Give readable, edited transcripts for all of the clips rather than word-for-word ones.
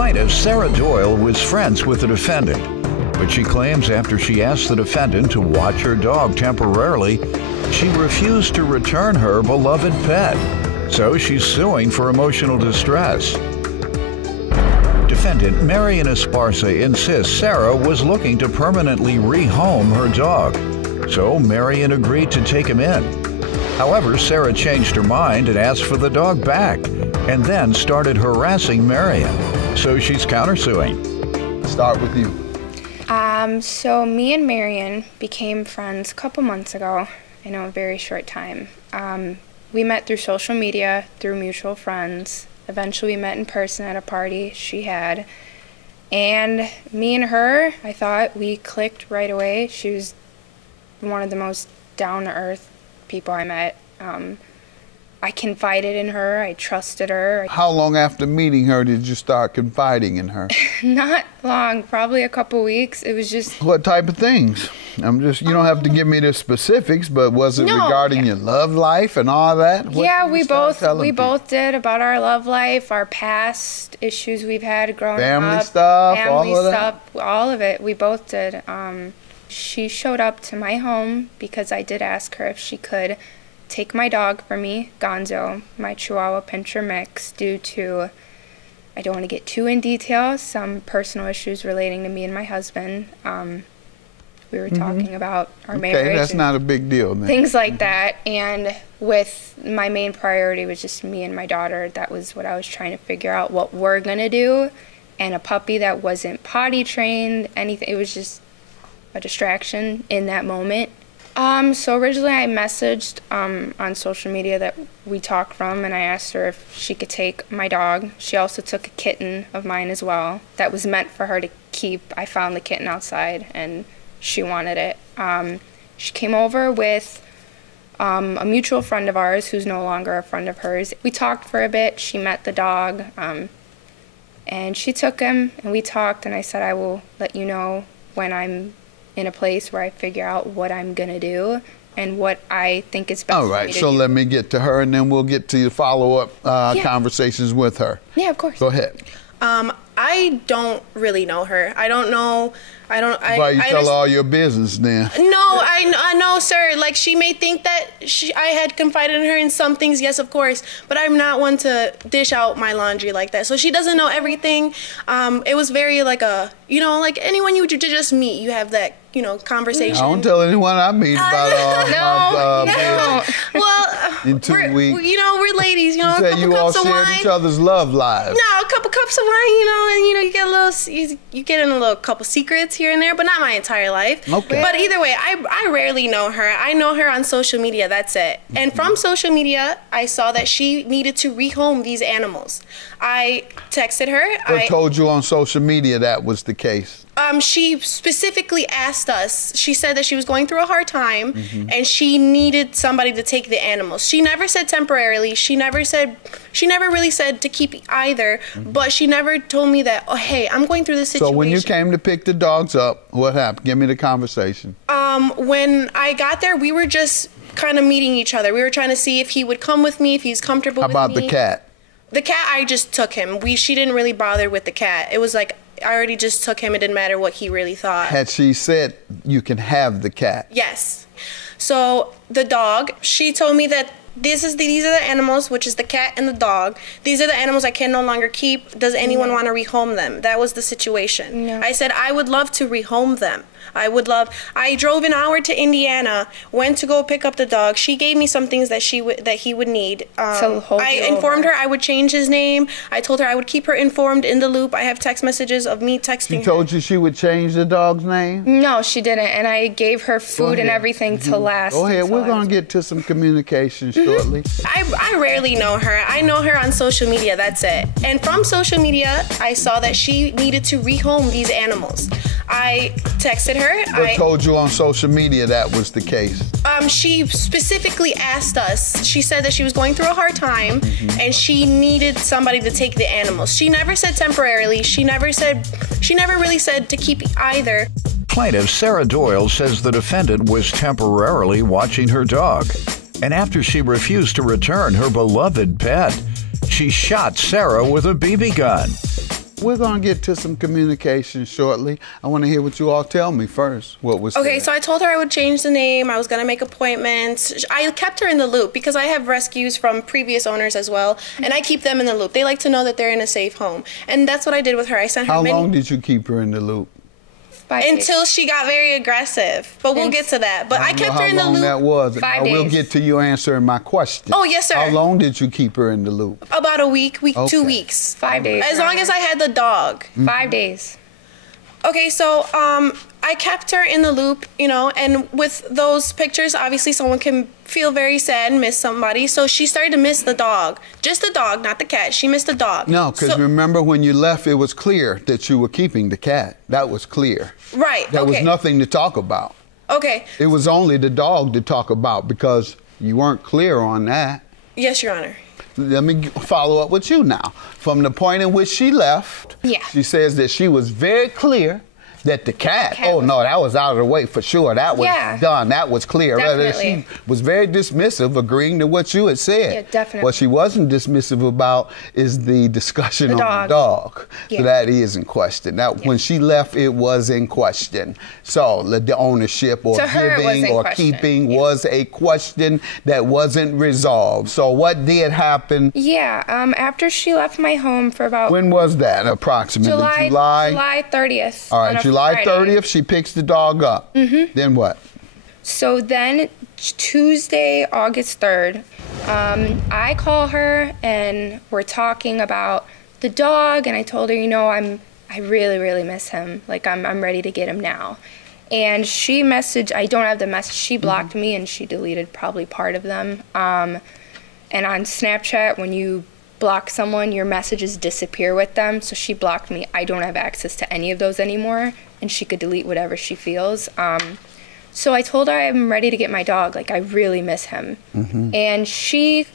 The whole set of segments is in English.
Plaintiff Sarah Doyle was friends with the defendant, but she claims after she asked the defendant to watch her dog temporarily, she refused to return her beloved pet. So she's suing for emotional distress. Defendant Marion Esparza insists Sarah was looking to permanently rehome her dog, so Marion agreed to take him in. However, Sarah changed her mind and asked for the dog back, and then started harassing Marion. So she's countersuing. Start with you. So me and Marion became friends a couple months ago. I know, a very short time. We met through social media, through mutual friends. Eventually we met in person at a party she had. And me and her, I thought we clicked right away. She was one of the most down-to-earth people I met. I confided in her, I trusted her. How long after meeting her did you start confiding in her? Not long, probably a couple weeks. It was just... What type of things? You don't have to give me the specifics, but was it regarding your love life and all that? We both did, about our love life, our past issues we've had growing up. Family stuff, all of it. We both did. She showed up to my home because I did ask her if she could take my dog for me, Gonzo, my Chihuahua Pinscher mix, due to, I don't want to get too in detail, some personal issues relating to me and my husband. We were talking about our marriage. Okay, that's not a big deal then. Things like that. And with my main priority was just me and my daughter. That was what I was trying to figure out, what we're going to do. And a puppy that wasn't potty trained, anything. It was just a distraction in that moment. So originally I messaged on social media that we talked from, and I asked her if she could take my dog. She also took a kitten of mine as well that was meant for her to keep. I found the kitten outside and she wanted it. She came over with a mutual friend of ours who's no longer a friend of hers. We talked for a bit. She met the dog, and she took him, and we talked, and I said I will let you know when I'm in a place where I figure out what I'm going to do and what I think is best. All right, so let me get to her, and then we'll get to the follow-up conversations with her. Yeah, of course. Go ahead. I don't really know her. I don't know. Why you tell all your business then? No, I know, sir. Like, she may think that I had confided in her in some things, yes, of course, but I'm not one to dish out my laundry like that. So she doesn't know everything. It was very like like anyone you just meet, you have that, conversation. I don't tell anyone I meet about no. Well, in 2 weeks. We're ladies, you a couple you cups all of shared wine. each other's love lives. No, a couple cups of wine, and you get a little, you get in a little couple secrets here and there, but not my entire life. Okay. But either way, I rarely know her. I know her on social media, that's it. And from social media, I saw that she needed to rehome these animals. I texted her. Who told you on social media that was the case? She specifically asked us. She said that she was going through a hard time and she needed somebody to take the animals. She never said temporarily. She never really said to keep either, but she never told me that, oh, hey, I'm going through this situation. So when you came to pick the dogs up, what happened? Give me the conversation. When I got there, we were just kind of meeting each other. We were trying to see if he would come with me, if he's comfortable with me. How about the cat? The cat, I just took him. She didn't really bother with the cat. It was like, I already just took him. It didn't matter what he really thought. Had she said you can have the cat? Yes. So the dog, she told me that these are the animals, which is the cat and the dog. These are the animals I can no longer keep. Does anyone want to rehome them? That was the situation. No. I said I would love to rehome them. I drove an hour to Indiana, went to go pick up the dog. She gave me some things that he would need. I informed her I would change his name. I told her I would keep her informed in the loop. I have text messages of me texting her. She told you she would change the dog's name? No, she didn't. And I gave her food and everything to last. Go ahead. We're going to get to some communication shortly. I rarely know her. I know her on social media. That's it. And from social media, I saw that she needed to rehome these animals. I texted her. Who told you on social media that was the case? She specifically asked us. She said that she was going through a hard time and she needed somebody to take the animals. She never said temporarily. She never really said to keep either. Plaintiff Sarah Doyle says the defendant was temporarily watching her dog, and after she refused to return her beloved pet, she shot Sarah with a BB gun. We're going to get to some communication shortly. I want to hear what you all tell me first. What was Okay, said. so I told her I would change the name. I was going to make appointments. I kept her in the loop because I have rescues from previous owners as well, and I keep them in the loop. They like to know that they're in a safe home. And that's what I did with her. I sent her How long did you keep her in the loop? until she got very aggressive. But we'll get to that. But I kept her in the loop. How long that was. 5 We'll days. get to you answering my question. Oh, yes, sir. How long did you keep her in the loop? About a week, Okay. 2 weeks. 5 days. As long as I had the dog. 5 days. Okay, so I kept her in the loop, you know, and with those pictures, obviously someone can feel very sad and miss somebody. So she started to miss the dog. Just the dog, not the cat. She missed the dog. No, because remember when you left, it was clear that you were keeping the cat. That was clear. Right, There okay. was nothing to talk about. Okay. It was only the dog to talk about because you weren't clear on that. Yes, Your Honor. Let me follow up with you now. From the point in which she left, Yeah. she says that she was very clear that the cat, oh no, that was out of the way for sure. That was done. That was clear. Definitely. She was very dismissive, agreeing to what you had said. Yeah, definitely. What she wasn't dismissive about is the discussion on the dog. Yeah. So that is in question. Now, when she left, it was in question. So the ownership or To her, it was giving in or question. keeping was a question that wasn't resolved. So what did happen? Yeah, after she left my home for about When was that approximately? July 30th. All on right, a July Friday. 30th, she picks the dog up. Mm-hmm. Then what? So then Tuesday, August 3rd, I call her and we're talking about the dog, and I told her, you know, I really, really miss him. Like I'm ready to get him now. And she messaged, I don't have the message, she blocked me and she deleted probably part of them. And on Snapchat, when you block someone, your messages disappear with them. So she blocked me. I don't have access to any of those anymore, and she could delete whatever she feels. So I told her I'm ready to get my dog. Like, I really miss him. Mm-hmm. And she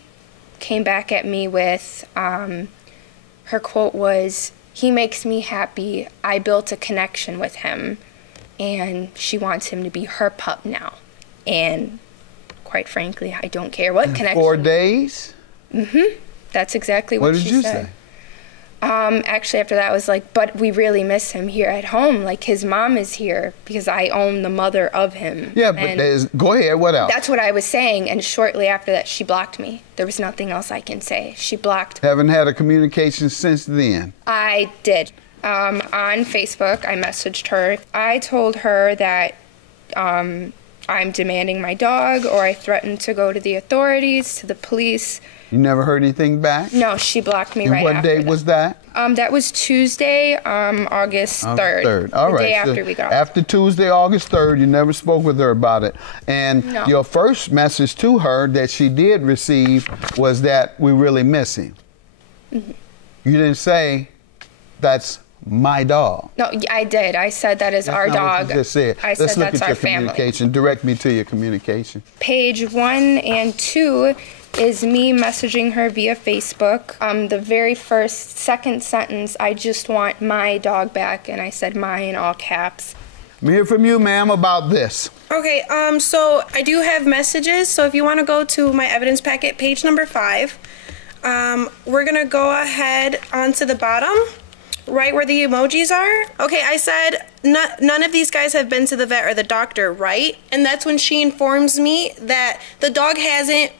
came back at me with, her quote was, "He makes me happy. I built a connection with him, and she wants him to be her pup now." And quite frankly, I don't care what connection. 4 days? Mm-hmm. That's exactly what she said. What did you say? Actually, after that, I was like, but we really miss him here at home. Like, his mom is here because I own the mother of him. Yeah, but go ahead. What else? That's what I was saying. And shortly after that, she blocked me. There was nothing else I can say. She blocked. Haven't had a communication since then. I did. On Facebook, I messaged her. I told her that I'm demanding my dog, or I threatened to go to the authorities, to the police. You never heard anything back? No, she blocked me and right what after date was that? That was Tuesday, August 3rd. All right. The day after we got off. After Tuesday, August 3rd, you never spoke with her about it. And No. your first message to her that she did receive was that we really miss him. Mm-hmm. You didn't say, that's my dog. No, I did. I said that is our That's not dog. what you just said. I Let's said look that's at our your family. communication. Direct me to your communication. Page 1 and 2 is me messaging her via Facebook. The very second sentence, I just want my dog back, and I said my in all caps. Let me hear from you, ma'am, about this. Okay, so I do have messages. So if you want to go to my evidence packet, page number 5, we're going to go ahead onto the bottom, right where the emojis are. Okay, I said none of these guys have been to the vet or the doctor, right? And that's when she informs me that the dog hasn't,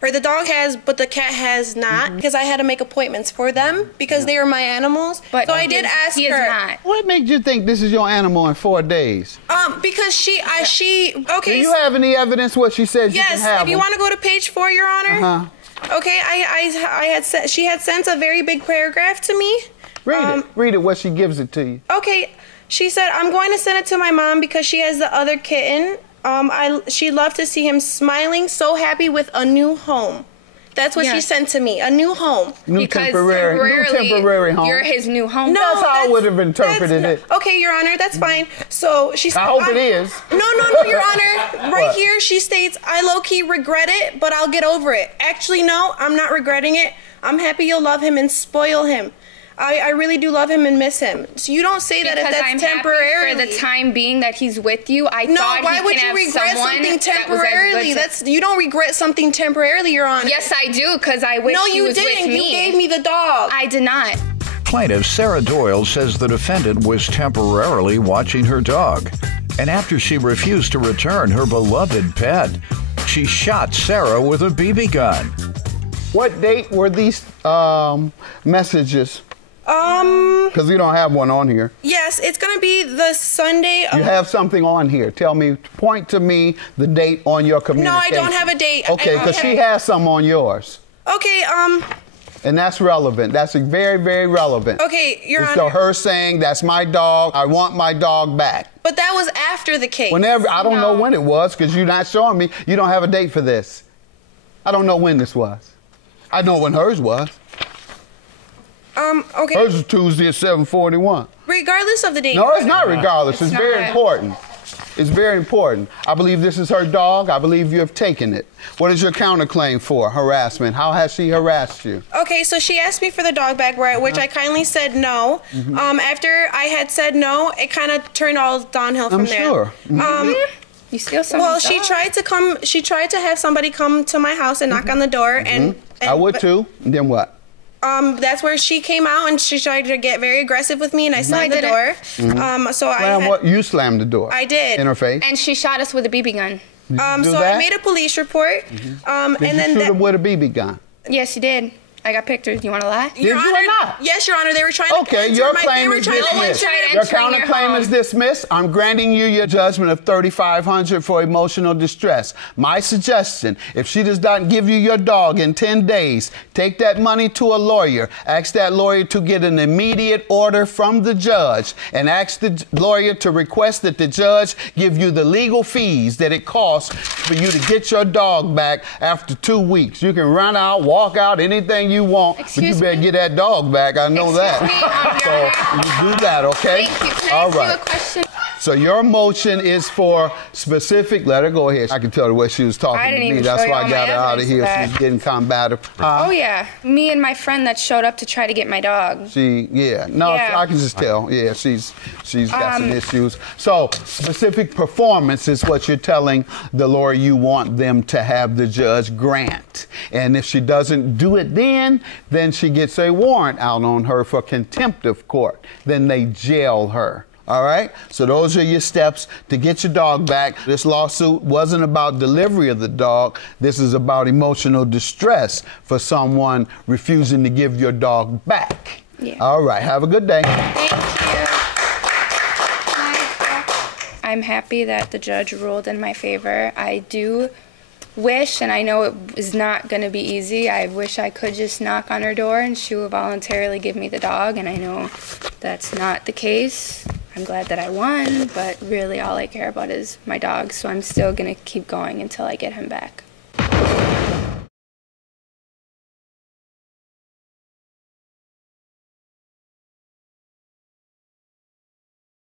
or the dog has, but the cat has not, because I had to make appointments for them because they are my animals. But so I did ask he her. is not. What made you think this is your animal in 4 days? Because she, okay. Do you have any evidence what she says Yes, you can have if you them? want to go to page 4, Your Honor. Uh-huh. Okay, I had said, she had sent a very big paragraph to me. Read it what she gives it to you. Okay, she said, I'm going to send it to my mom because she has the other kitten. She'd love to see him smiling, so happy with a new home. That's what she sent to me, a new home. New temporary home. You're his new home. No, That's how I would have interpreted it. Okay, Your Honor, that's fine. So she said, I hope it is. No, Your Honor. Right here, she states, I low-key regret it, but I'll get over it. Actually, no, I'm not regretting it. I'm happy you'll love him and spoil him. I really do love him and miss him. So you don't say that if that's I'm temporary. happy for the time being that he's with you. I No, thought why he would can you have regret someone something that was as temporarily? good to- You don't regret something temporarily, Your Honor. Yes, I do, because I wish No, he you was didn't. with me. You gave me the dog. I did not. plaintiff, Sarah Doyle, says the defendant was temporarily watching her dog. And after she refused to return her beloved pet, she shot Sarah with a BB gun. What date were these messages? Because we don't have one on here. Yes, it's going to be the Sunday. You have something on here. Tell me, point to me the date on your communication. No, I don't have a date. Okay, because she has some on yours. Okay, And that's relevant. That's very, very relevant. Okay, Your Honor. So her saying, that's my dog, I want my dog back. But that was after the case. Whenever, I don't know when it was, because you're not showing me. You don't have a date for this. I don't know when this was. I know when hers was. Okay. Hers was Tuesday at 7:41. Regardless of the date. No, it's not regardless. It's very not. important. It's very important. I believe this is her dog. I believe you have taken it. What is your counterclaim for? Harassment. How has she harassed you? Okay, so she asked me for the dog back, which I kindly said no. After I had said no, it kind of turned all downhill from there. I'm sure. You steal someone's Well, she dog. tried to come. She tried to have somebody come to my house and knock on the door, and I would too. And then what? That's where she came out and she tried to get very aggressive with me, and I slammed the door. So You slammed the door. I did. In her face? And she shot us with a BB gun. do So that? I made a police report. Did And you then shoot her with a BB gun? Yes, you did. I got pictures. You want to lie? Did you or not? Yes, Your Honor. They were trying to. Okay, enter your my- claim they were is trying to dismissed. enter Your entering your counterclaim is home. dismissed. I'm granting you your judgment of $3,500 for emotional distress. My suggestion, if she does not give you your dog in 10 days, take that money to a lawyer. Ask that lawyer to get an immediate order from the judge, and ask the lawyer to request that the judge give you the legal fees that it costs for you to get your dog back after 2 weeks. You can run out, walk out, anything you want, but you Excuse better me? get that dog back. I know that. So you do that, okay? Thank you. Can I All ask you right. a question? So your motion is for specific. Let her go ahead. I can tell the way she was talking I to didn't me. even That's show you why I all got my her out of evidence here. of that. She's getting combative. Oh, yeah. Me and my friend that showed up to try to get my dog. I can just tell. Yeah, she's got some issues. So specific performance is what you're telling the lawyer you want them to have the judge grant. And if she doesn't do it then she gets a warrant out on her for contempt of court. Then they jail her. All right? So those are your steps to get your dog back. This lawsuit wasn't about delivery of the dog. This is about emotional distress for someone refusing to give your dog back. Yeah. All right. Have a good day. Thank you. I'm happy that the judge ruled in my favor. I do wish, and I know it is not going to be easy, I wish I could just knock on her door and she would voluntarily give me the dog, and I know that's not the case. I'm glad that I won, but really all I care about is my dog, so I'm still going to keep going until I get him back.